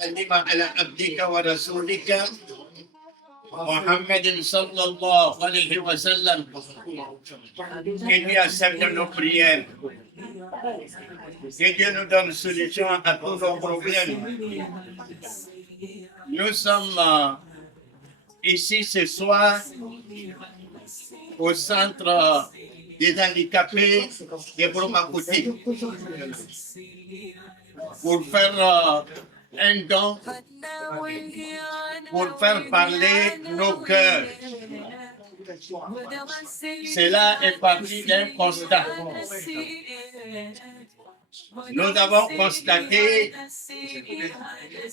كلمة على عبدك ورسولك Mohammed sallallahu alayhi wa sallam. Il y a celle de nos prières. Que Dieu nous donne solution à tous nos problèmes. Nous sommes ici ce soir au centre des handicapés de Bromakouti pour faire un don, pour faire parler nos cœurs. Cela est parti d'un constat. Nous avons constaté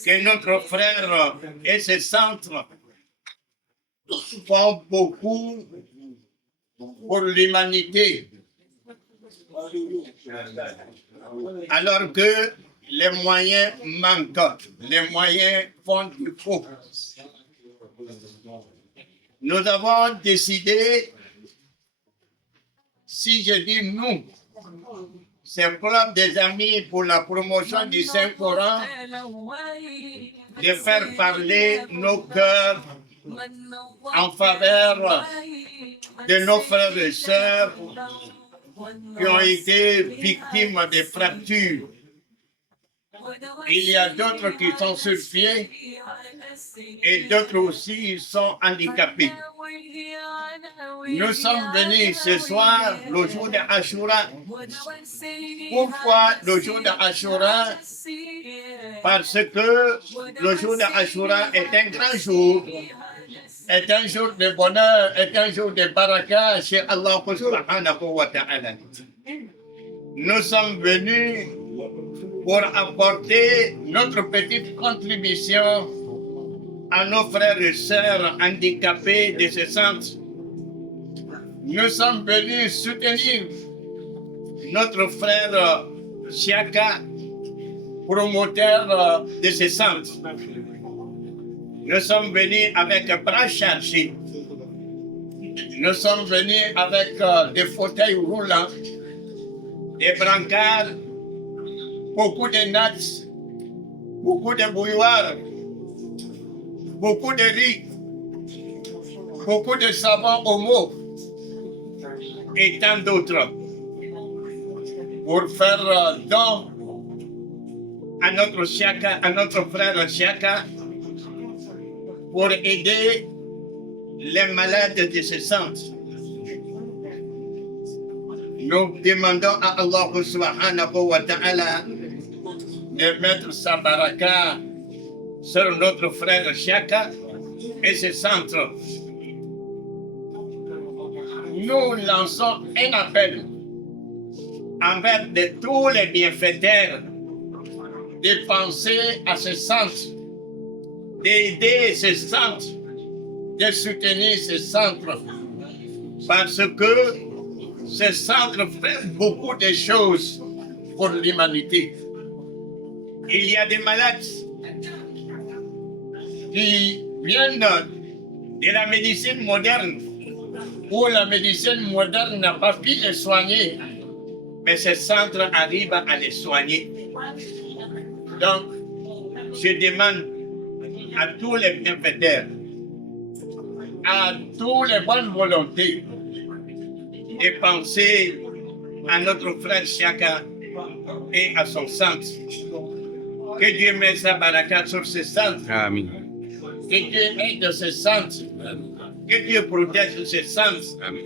que notre frère et ses centres font beaucoup pour l'humanité, alors que les moyens manquent, les moyens font du faux. Nous avons décidé, si je dis nous, c'est propre des amis pour la promotion du Saint-Coran, de faire parler nos cœurs en faveur de nos frères et sœurs qui ont été victimes de fractures. Il y a d'autres qui sont sur pied et d'autres aussi sont handicapés. Nous sommes venus ce soir, le jour de Ashura. Pourquoi le jour de Ashura? Parce que le jour de Ashura est un grand jour, est un jour de bonheur, est un jour de baraka chez Allah subhanahu wa ta'ala. Nous sommes venus pour apporter notre petite contribution à nos frères et sœurs handicapés de ce centre. Nous sommes venus soutenir notre frère Chiaka, promoteur de ce centre. Nous sommes venus avec bras chargés. Nous sommes venus avec des fauteuils roulants, des brancards, beaucoup de nattes, beaucoup de bouilloires, beaucoup de riz, beaucoup de savon homo et tant d'autres pour faire don à notre Chiaka, à notre frère Chiaka, pour aider les malades de ce centre. Nous demandons à Allah subhanahu wa ta'ala de mettre sa baraka sur notre frère Chiaka et ce centre. Nous lançons un appel envers de tous les bienfaiteurs de penser à ce centre, d'aider ce centre, de soutenir ce centre, parce que ce centre fait beaucoup de choses pour l'humanité. Il y a des malades qui viennent de la médecine moderne, où la médecine moderne n'a pas pu les soigner, mais ce centre arrive à les soigner. Donc, je demande à tous les bienfaiteurs, à toutes les bonnes volontés, de penser à notre frère Chiaka et à son centre. Que Dieu mette sa baraka sur ce centre. Amen. Que Dieu aide ce centre. Que Dieu protège ce centre. Amen.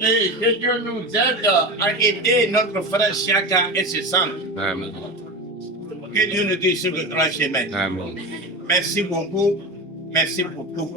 Et que Dieu nous aide à aider notre frère Chiaka et ce centre. Amen. Que Dieu nous dise sur le grand chemin. Amen. Merci beaucoup. Merci beaucoup.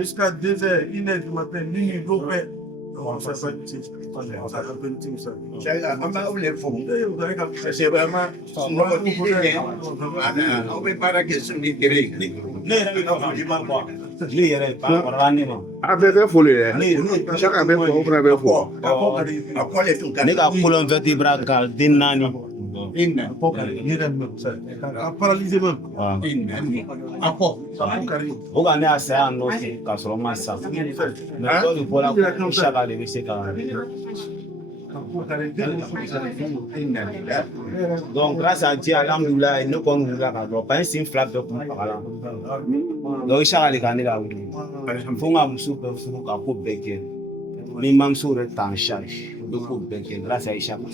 Jusqu'à 2h, 1h du matin, minuit, beau père. Ça va être un peu intime, ça. C'est vraiment, on ne peut pas dire, on ne peut pas dire, Ne yɛrɛ bɛ ka foli ma quoi ne yɛrɛ ba kɔrɔla ne ma A bɛɛ bɛ foli dɛ chaque bɛ fɔ o fana bɛ fɔ ne ka colonne vertébrale ka den 4 A paralysé même. o ka ne y'a saya nɔfɛ k'a sɔrɔ n ma sa mais dɔ de bɔra Isaka de bɛ se ka donc grâce à Dieu alhamdoulilah ne kɔni wulila ka dɔrɔn ba sen 2 bɛɛ kun fagala donc Isaka de ka ne ka wuli fo n ka muso bɛɛ furu ka ko bɛɛ kɛ ni mamuso yɛrɛ ta en charge u bɛ ko bɛɛ kɛ grâce à Isaka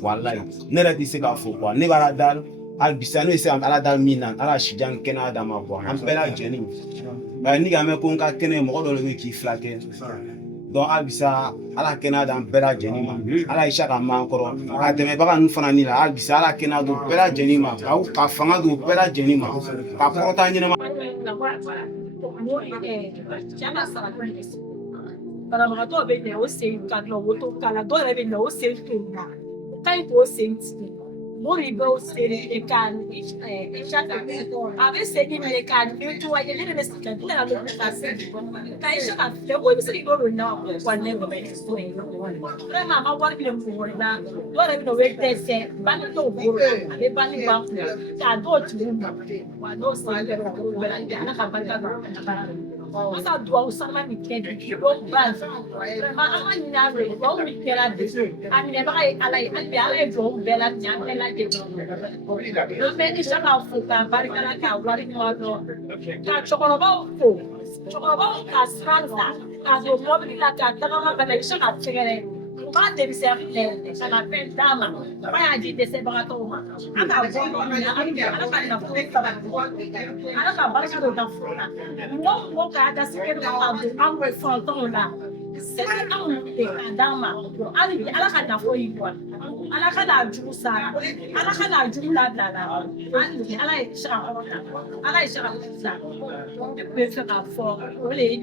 walayi ne yɛrɛ tɛ se k'a fɔ quoi ne bɛ Ala dali hali bi sa ne bɛ se ka Ala dali min na Ala sijan kɛnɛya d'a ma quoi an bɛɛ lajɛlen bari ni ka mɛn ko n ka kɛnɛ mɔgɔ dɔ de bɛ k'i fila kɛ donc hali bi sa Ala kɛnɛya d'an bɛɛ lajɛlen ma Ala Isaka m'an kɔrɔ a dɛmɛbaga ninnu fana ni la hali bi sa Ala kɛnɛya d'u bɛɛ lajɛlen ma ka fanga d'u bɛɛ lajɛlen ma ka kɔrɔta ɲɛnama. Banabagatɔ bɛ ɲɛ o sen ka nɔ woto k'a la dɔw yɛrɛ bɛ ɲɛ o sen toli la o ka ɲi k'o sen tigɛ mori bɛ o sen k'a Isaka a bɛ segin minɛ k'a nettoyer ne de bɛ segin ne yɛrɛ bɛ k'a segin ka Isaka filɛ ko i bɛ se k'i bolo na wa ne bɛ so ye vraiment a ma wari minɛ mɔgɔ la dɔw yɛrɛ bɛ na o bɛ dɛsɛ banni dɔw bolo a bɛ banni ban kun k'a dɔw tile ma wa dɔw san bɛɛ bɛ bolo bɛɛ la Ala ka barika don a ka baara la. Masa duwawu sama min kɛ bi o base vraiment an ka ɲini a fɛ duwawu min kɛra bi a minɛbaga ye Ala ye hali bi Ala ye duwawu bɛɛ laminɛ an bɛɛ lajɛlen an bɛ Isaka fo k'a barikada k'a wari ɲuman dɔn ka cɛkɔrɔbaw fo cɛkɔrɔbaw ka sira ta k'a don mɔbili la k'a tagama ka na Isaka sɛgɛrɛ u b'a denmisɛn filɛ ka na fɛn d'a ma ba y'a di dɛsɛbagatɔw ma an k'a bɔ yɔrɔ min na hali bi Ala ka nafolo sabati Ala ka barika don nafolo la mɔgɔ o mɔgɔ k'a da sikɛri la k'a don an bɛ fɔntɔnw la se tɛ anw de k'a d'an ma hali bi Ala ka nafolo yi bɔ Ala ka n'a jugu sara Ala ka n'a jugu labila la hali bi Ala ye Isaka kɔrɔta Ala ye Isaka kɔrɔta ne tun bɛ fɛ k'a fɔ o de ye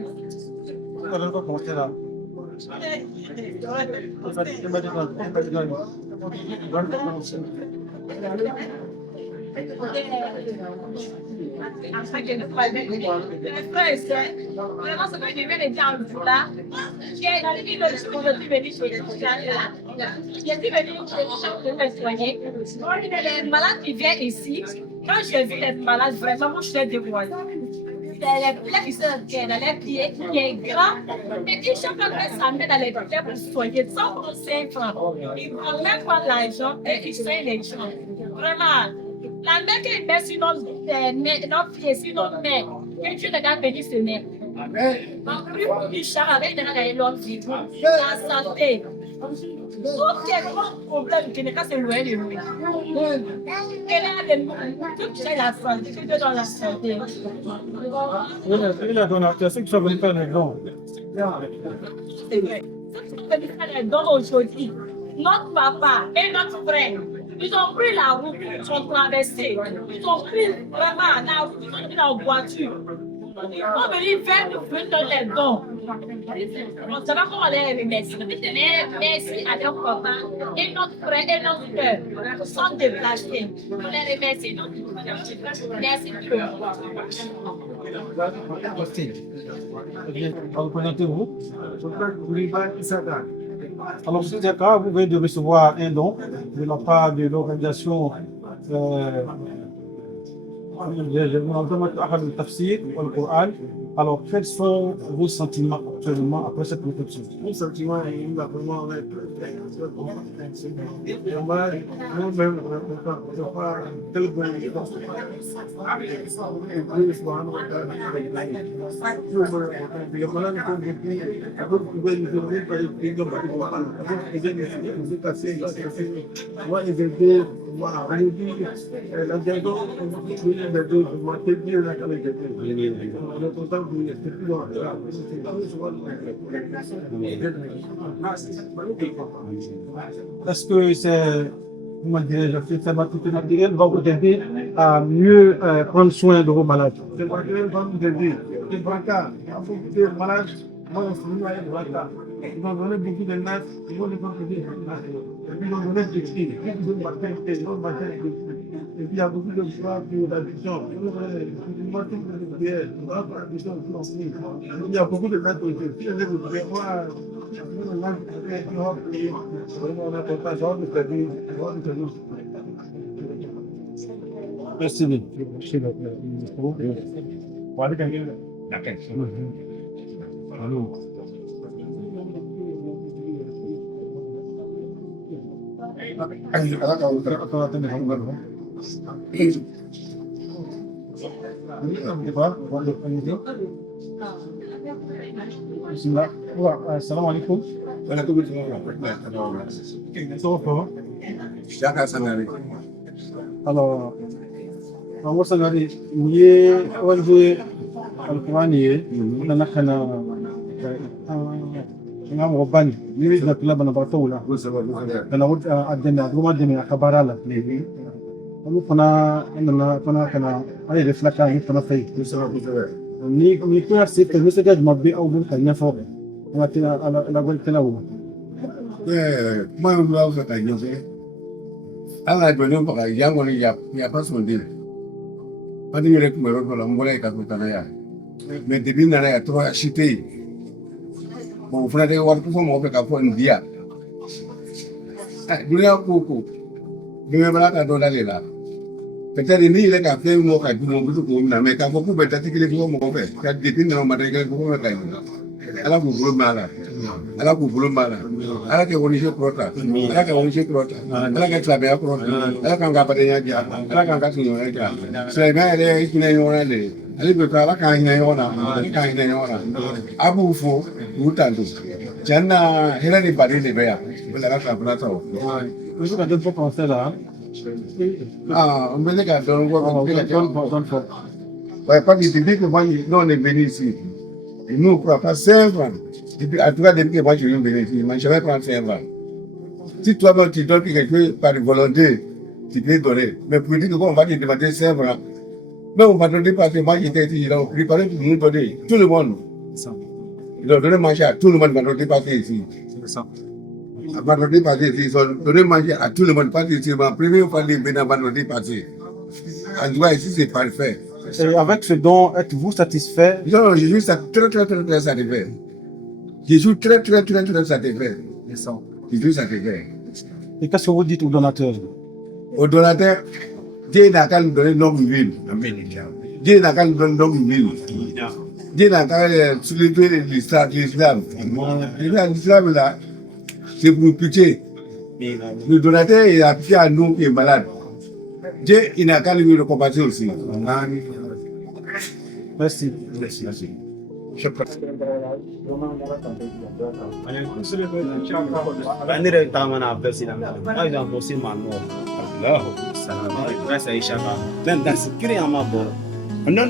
malade qui vient ici, quand j'ai vu les malades, vraiment, moi, je suis découragée. Les plaies qui sont dans les pieds, qui est grand, et chacun met sa main dans les plaies pour soigner, sans conseil francs. Ils vont même prendre l'argent et ils soignent les gens. Vraiment, la main qui met sur notre pied, sur notre main, que Dieu ne garde béni ce main. Donc, plus pour Richard avec des longues vies, la santé. Tout est grand problème qui n'est pas se loin de lui. Quelle est toute la santé, tout est dans la santé. Il a donné c'est ce que ça veut faire les dons. C'est vrai. Ce que ça veut faire les dons aujourd'hui, notre papa et notre frère, ils ont pris la route, ils ont traversé, ils ont pris vraiment la route, ils ont pris la voiture. Ils sont venus vers nous les dons. On ne sait pas comment les remercier. Merci à nos copains et notre frère et notre soeur qui sont déplacés. On les remercie. Merci beaucoup. Présentez-vous. Alors, c'est d'accord, vous venez de recevoir un don de la part de l'organisation Alors, quels sont vos sentiments actuellement après cette réflexion? Mon sentiment est vraiment moi-même, je vois tel Est-ce que c'est, comment dirais-je, cette maturité matérielle va vous aider à mieux prendre soin de vos malades? C'est matériel va nous aider. C'est brancard. Il faut que les malades, moi, je suis avec brancard. Ils vont donner beaucoup de nattes, ils vont les faire payer. Ils vont donner des filles, ils vont battre des filles. Et puis il y a beaucoup de fois d'addiction. Il y a beaucoup de maîtres aussi. Si on est de prévoir, merci. Assalamu alaikum. Alors, Ango Sangare, ni wanje alkurani ye, na nakana ngam robani, ni na kula bana batawla. Kana wud adena, ruma adena kabarala. Amu kana ay reflaka ni kana fay. Ni kuna sip ke misega mabbi au bil khanya fawq. Watina ala gol tanawu. Moi, je vais faire une chose. Allah donne un peu de gens, il n'y a pas son deal. Pas de dire que je vais faire un bolé quand tu as mais depuis que tu as trop acheté, mon frère est voir que mon frère a fait une dia. Il y a beaucoup. Il y a beaucoup de dollars là. Peut-être qu'il y a fait un mot qui est beaucoup mais quand beaucoup peut-être qu'il est beaucoup fait. Quand tu dis non, mais il est beaucoup fait. Ala ku bulu mala ala ku bulu mala ala ke woni je prota ala ke woni je prota ala ke klabe ya prota ala kan ga padenya ja ala kan ga tinyo ya ja sai na ele ikine yona le ali be ala kan nya yona kan nya yona abu fo utando janna hela ni bari le be ya bela ka prata o Je vais pas penser là. on veut que don go Don't for. ouais pas qu'il dit que moi non est venu ici. Et nous, on ne prend pas 5 francs. En tout cas, depuis que moi je viens venir ici, je vais prendre 5 francs. Si toi-même tu donnes quelque chose par volonté, tu peux donner. Mais pour dire qu'on va te demander 5 francs, mais on va donner parce que moi j'étais ici, ils ont préparé pour nous donner. Tout le monde. Ils ont donné manger à tout le monde, ils ont donné passer ici. Ils ont donné passer ici, ils ont donné manger à tout le monde. Pas ici, ma première fois, ils ont donné passer. En tout cas, ici, c'est parfait. Et avec ce don, êtes-vous satisfait? Non, je suis très satisfait. Je suis très satisfait. Je suis satisfait. Et qu'est-ce que vous dites aux donateurs? Au donateur, Dieu n'a qu'à nous donner l'homme ville. Dieu n'a qu'à nous donner l'homme ville. Dieu n'a qu'à soulever l'islam. L'islam là, c'est pour nous pitié. Le donateur, il a pitié à nous qui est malade. Dieu, il n'a qu'à nous le compasser aussi. Merci. Bandire tamana president. Ay dan bosi mano. Allah. Salam. Rasa ishaka. Ben dan sikiri ama bo. No.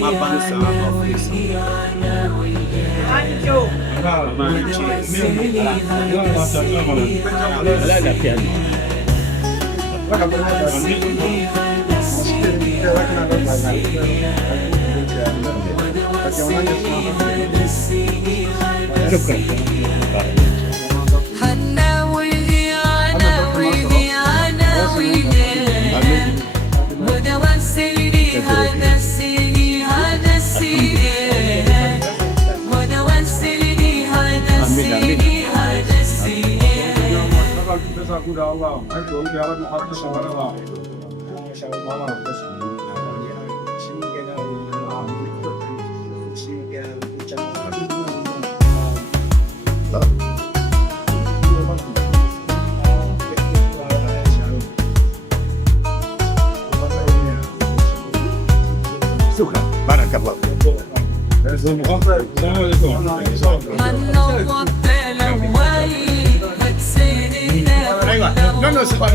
Ma bansa ma ofisi. Anjo. Ala la piano. Shukran. Barakallah. No, c'est pas